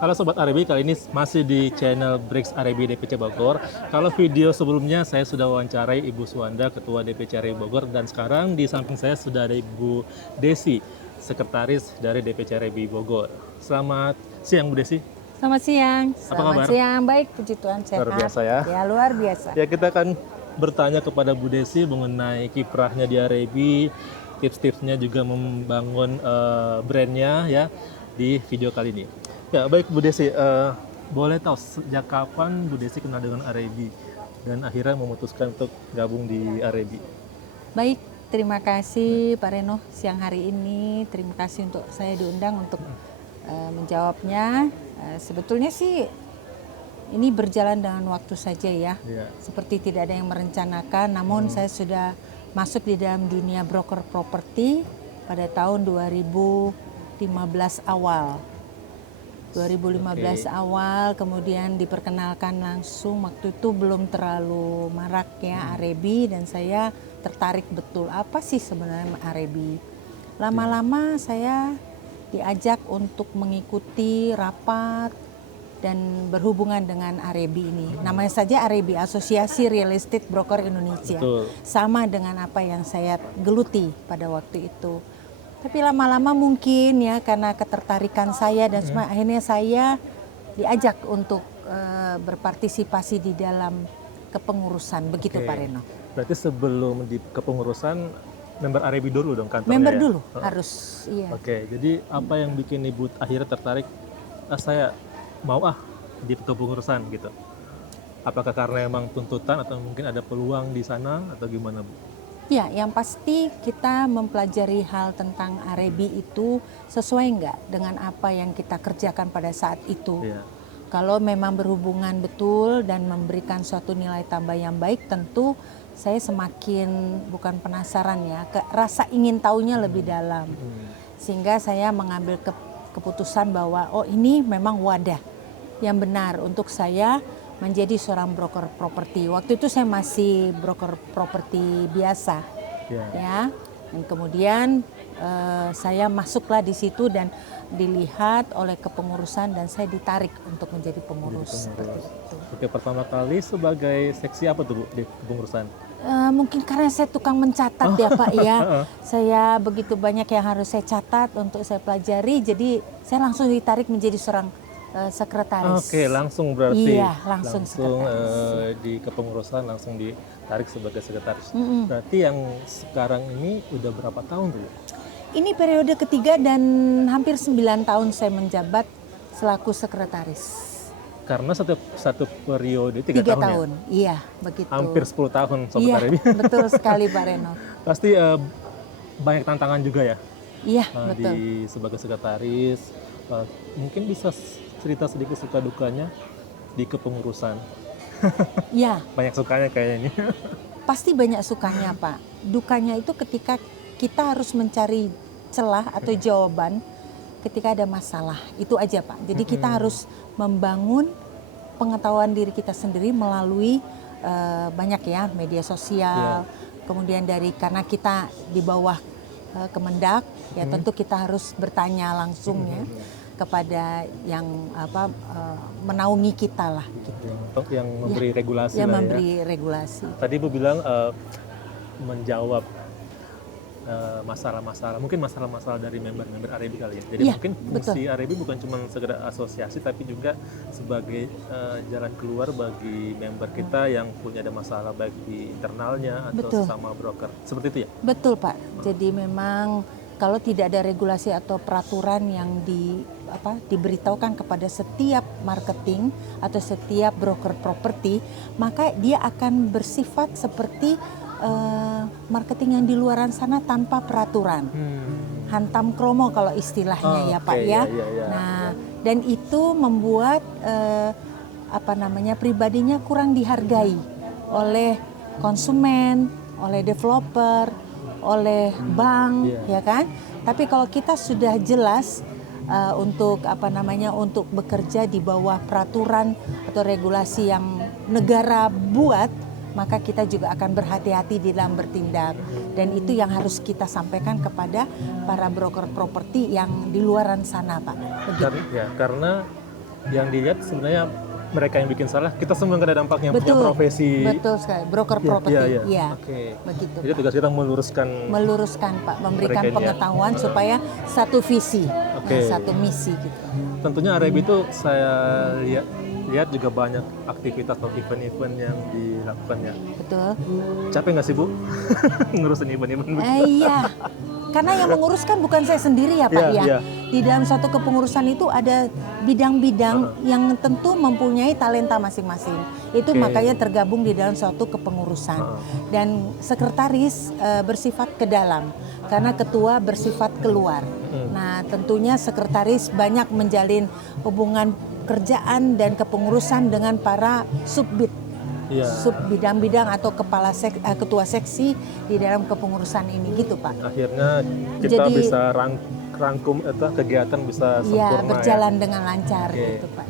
Halo Sobat Arebi, kali ini masih di channel Bricks Arebi DPC Bogor. Kalau video sebelumnya saya sudah wawancarai Ibu Suwanda, Ketua DPC Arebi Bogor, dan sekarang di samping saya sudah ada Ibu Desi, Sekretaris dari DPC Arebi Bogor. Selamat siang Bu Desi. Selamat siang. Apa kabar? Siang, baik puji Tuhan sehat. Luar biasa ya. Ya, luar biasa. Ya, kita akan bertanya kepada Bu Desi mengenai kiprahnya di Arebi, tips-tipsnya juga membangun brandnya ya di video kali ini. Ya baik Bu Desi, boleh tahu sejak kapan Bu Desi kenal dengan Arebi dan akhirnya memutuskan untuk gabung di Arebi? Baik, terima kasih Pak Reno siang hari ini. Terima kasih untuk saya diundang untuk menjawabnya. Sebetulnya sih ini berjalan dengan waktu saja ya. Seperti tidak ada yang merencanakan, namun saya sudah masuk di dalam dunia broker properti pada tahun 2015 awal. 2015 awal, kemudian diperkenalkan langsung. Waktu itu belum terlalu marak ya Arebi, dan saya tertarik betul apa sih sebenarnya Arebi. Lama-lama saya diajak untuk mengikuti rapat dan berhubungan dengan Arebi ini. Namanya saja Arebi, Asosiasi Real Estate Broker Indonesia. Betul. Sama dengan apa yang saya geluti pada waktu itu. Tapi lama-lama mungkin ya karena ketertarikan saya dan semua, akhirnya saya diajak untuk berpartisipasi di dalam kepengurusan. Begitu Pak Reno. Berarti sebelum di kepengurusan member Arebi dulu dong kantornya? Member ya? dulu harus, iya. Oke, jadi apa yang bikin Ibu akhirnya tertarik, saya mau di kepengurusan gitu? Apakah karena emang tuntutan atau mungkin ada peluang di sana atau gimana Bu? Ya, yang pasti kita mempelajari hal tentang Arebi itu sesuai nggak dengan apa yang kita kerjakan pada saat itu. Kalau memang berhubungan betul dan memberikan suatu nilai tambah yang baik, tentu saya semakin bukan penasaran ya, rasa ingin tahunya lebih dalam. Sehingga saya mengambil keputusan bahwa oh ini memang wadah yang benar untuk saya menjadi seorang broker properti. Waktu itu saya masih broker properti biasa, ya. Dan kemudian saya masuklah di situ dan dilihat oleh kepengurusan dan saya ditarik untuk menjadi pengurus. Seperti itu. Oke, pertama kali sebagai seksi apa tuh Bu di kepengurusan? Mungkin karena saya tukang mencatat ya Pak ya. Saya begitu banyak yang harus saya catat untuk saya pelajari, jadi saya langsung ditarik menjadi seorang sekretaris. Oke, langsung berarti. Iya, langsung di kepengurusan langsung ditarik sebagai sekretaris. Berarti yang sekarang ini udah berapa tahun tuh? Ini periode ketiga dan hampir 9 tahun saya menjabat selaku sekretaris. Karena satu periode 3 tahun ya? Iya, begitu. Hampir 10 tahun Sobat Arebi. Betul sekali Pak Reno. Pasti banyak tantangan juga ya? Iya, betul. Sebagai sekretaris, mungkin bisa cerita sedikit suka dukanya di kepengurusan. Iya. Banyak sukanya kayaknya ini. Pasti banyak sukanya Pak. Dukanya itu ketika kita harus mencari celah atau jawaban ketika ada masalah. Itu aja Pak. Jadi kita harus membangun pengetahuan diri kita sendiri melalui banyak ya media sosial. Kemudian karena kita di bawah Kemendak, ya tentu kita harus bertanya langsung ya kepada yang menaungi kita lah gitu. Yang memberi regulasi yang lah memberi ya. regulasi. Tadi Ibu bilang menjawab masalah-masalah, mungkin masalah-masalah dari member-member Arebi kali ya. Jadi mungkin fungsi Arebi bukan cuma sekedar asosiasi, tapi juga sebagai jalan keluar bagi member kita yang punya ada masalah baik di internalnya atau sesama broker. Seperti itu ya? Betul Pak. Jadi memang kalau tidak ada regulasi atau peraturan yang diberitahukan kepada setiap marketing atau setiap broker properti, maka dia akan bersifat seperti marketing yang di luaran sana tanpa peraturan. Hantam kromo kalau istilahnya ya Pak ya. Nah, dan itu membuat pribadinya kurang dihargai oleh konsumen, oleh developer, oleh bank, ya kan? Tapi kalau kita sudah jelas untuk untuk bekerja di bawah peraturan atau regulasi yang negara buat, maka kita juga akan berhati-hati di dalam bertindak. Dan itu yang harus kita sampaikan kepada para broker properti yang di luaran sana, Pak. Ya, karena yang dilihat sebenarnya mereka yang bikin salah, kita semua nggak ada dampaknya punya Betul, profesi. betul sekali. Broker properti, Iya. iya, Oke. begitu. Jadi tugas kita Meluruskan Pak, memberikan mereka ini ya. pengetahuan supaya satu visi, Oke. satu misi gitu. Tentunya Arebi itu saya lihat juga banyak aktivitas atau event-event yang dilakukan ya. Betul. Capek nggak sih Bu ngurusin event-event? Iya, karena yang menguruskan bukan saya sendiri ya Pak Iya, ya. iya. Di dalam suatu kepengurusan itu ada bidang-bidang yang tentu mempunyai talenta masing-masing. Itu Oke. makanya tergabung di dalam suatu kepengurusan. Dan sekretaris bersifat ke dalam, karena ketua bersifat keluar. Nah, tentunya sekretaris banyak menjalin hubungan kerjaan dan kepengurusan dengan para subbid. Iya. Sub bidang-bidang atau ketua seksi di dalam kepengurusan ini gitu Pak. Akhirnya kita Jadi- bisa rangkum kegiatan bisa Iya, sempurna berjalan dengan lancar Oke. gitu Pak.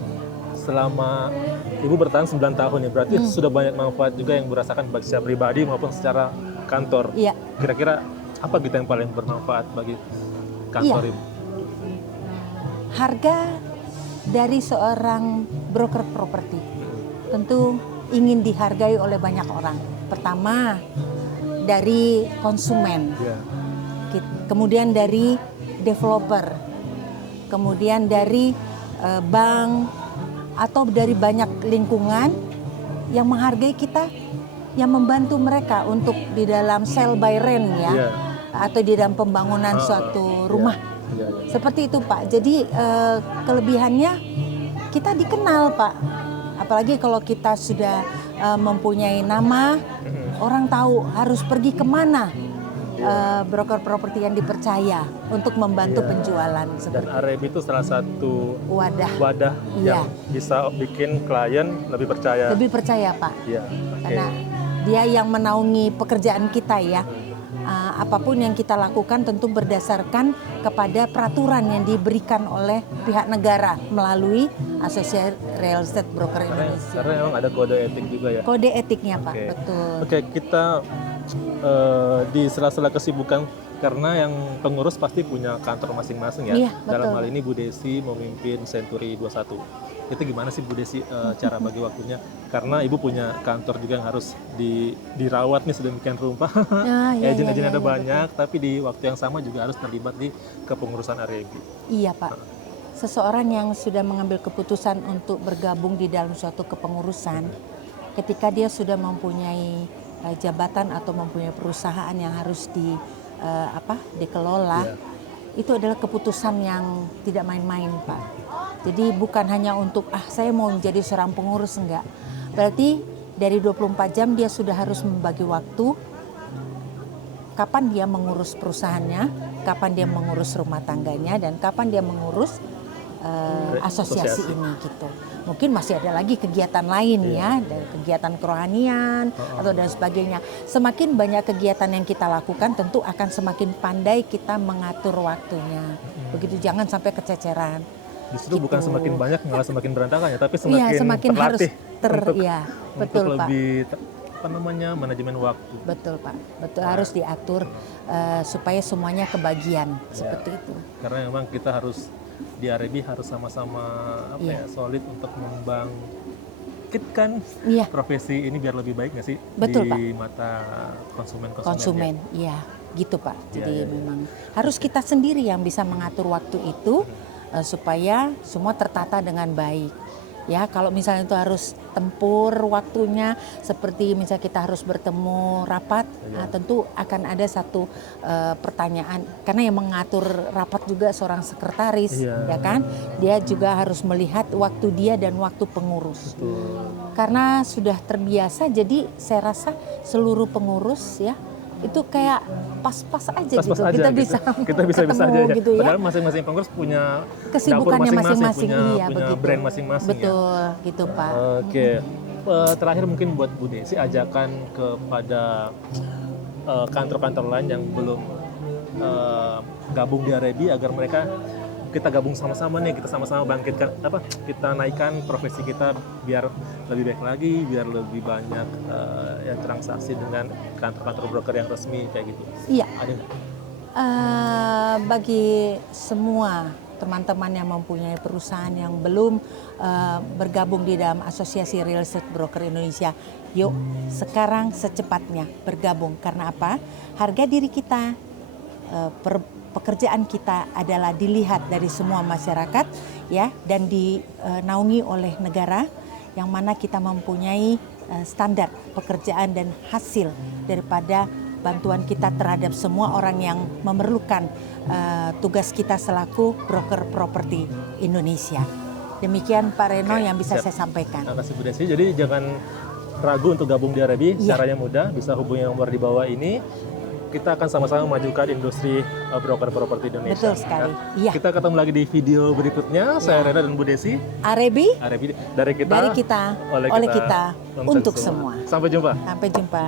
Selama Ibu bertahan 9 tahun ya, berarti sudah banyak manfaat juga yang dirasakan bagi secara pribadi maupun secara kantor. Iya, Kira-kira apa gitu yang paling bermanfaat bagi kantor Iya. Ibu? harga dari seorang broker properti tentu ingin dihargai oleh banyak orang. Pertama dari konsumen, Iya. kemudian dari developer, kemudian dari bank atau dari banyak lingkungan yang menghargai kita, yang membantu mereka untuk di dalam sell by rent ya, Iya. atau di dalam pembangunan suatu rumah. Iya. Seperti itu Pak. Jadi kelebihannya kita dikenal Pak. Apalagi kalau kita sudah mempunyai nama, orang tahu harus pergi kemana. Broker properti yang dipercaya untuk membantu Iya. penjualan Dan seperti Arebi itu salah satu wadah. yang Iya. bisa bikin klien lebih percaya. Lebih percaya Pak. Iya. Oke. Karena dia yang menaungi pekerjaan kita ya. Apapun yang kita lakukan tentu berdasarkan kepada peraturan yang diberikan oleh pihak negara melalui Asosiasi Real Estate Broker Indonesia. Karena memang ada kode etik juga ya. Kode etiknya Pak, Oke. betul. Oke, kita di sela-sela kesibukan karena yang pengurus pasti punya kantor masing-masing ya. Iya, Dalam betul. hal ini Bu Desi memimpin Century 21. Itu gimana sih Bu Desi cara bagi waktunya? Karena Ibu punya kantor juga yang harus dirawat nih sedemikian rupa. Iya, Agent-agent iya, ada iya, banyak, tapi di waktu yang sama juga harus terlibat di kepengurusan Arebi. Iya Pak. Seseorang yang sudah mengambil keputusan untuk bergabung di dalam suatu kepengurusan, ketika dia sudah mempunyai jabatan atau mempunyai perusahaan yang harus dikelola, Iya. itu adalah keputusan yang tidak main-main Pak. Jadi bukan hanya untuk saya mau menjadi seorang pengurus, enggak. Berarti dari 24 jam dia sudah harus membagi waktu kapan dia mengurus perusahaannya, kapan dia mengurus rumah tangganya, dan kapan dia mengurus asosiasi ini gitu. Mungkin masih ada lagi kegiatan lain ya, dari kegiatan kerohanian atau dan sebagainya. Semakin banyak kegiatan yang kita lakukan, tentu akan semakin pandai kita mengatur waktunya. Begitu, jangan sampai kececeran. Justru Gitu. bukan semakin banyak malah semakin berantakan ya, tapi Iya, semakin harus terlatih iya, untuk betul Pak. lebih manajemen waktu. Betul Pak, betul, harus diatur supaya semuanya kebagian seperti itu. Karena memang kita harus di Arebi harus sama-sama solid untuk membangkitkan Iya. profesi ini biar lebih baik nggak sih Betul, di mata konsumen-konsumen. Konsumen, iya, gitu Pak. Jadi Iya, iya. memang harus kita sendiri yang bisa mengatur waktu itu supaya semua tertata dengan baik. Ya, kalau misalnya itu harus tempur waktunya, seperti misalnya kita harus bertemu rapat, tentu akan ada satu pertanyaan, karena yang mengatur rapat juga seorang sekretaris, Iya. ya kan? Dia juga harus melihat waktu dia dan waktu pengurus. Betul. Karena sudah terbiasa, jadi saya rasa seluruh pengurus ya itu kayak pas-pas aja Pas-pas gitu. aja Kita gitu. bisa Kita bisa ketemu aja ya. gitu ya. Padahal masing-masing pengurus punya Kesibukannya dapur masing-masing, punya iya, begitu. brand masing-masing ya. Betul, gitu Pak. Oke, terakhir mungkin buat Bu Desi ajakan kepada kantor-kantor lain yang belum gabung di Arebi agar mereka kita gabung sama-sama nih, kita sama-sama bangkitkan kita naikkan profesi kita biar lebih baik lagi, biar lebih banyak yang transaksi dengan kantor-kantor broker yang resmi kayak gitu. Iya. Ada nggak? Bagi semua teman-teman yang mempunyai perusahaan yang belum bergabung di dalam Asosiasi Real Estate Broker Indonesia, yuk sekarang secepatnya bergabung. Karena apa? Harga diri kita, pekerjaan kita adalah dilihat dari semua masyarakat, ya, dan dinaungi oleh negara, yang mana kita mempunyai standar pekerjaan dan hasil daripada bantuan kita terhadap semua orang yang memerlukan tugas kita selaku broker properti Indonesia. Demikian Pak Reno yang bisa saya sampaikan. Terima kasih Bu Desi. Jadi jangan ragu untuk gabung di Arebi, caranya mudah, bisa hubungi nomor di bawah ini. Kita akan sama-sama memajukan industri broker properti Indonesia. Betul sekali. Kan? Iya. Kita ketemu lagi di video berikutnya. Saya Reno dan Bu Desi. Arebi dari kita, oleh kita, untuk semua. Sampai jumpa. Sampai jumpa.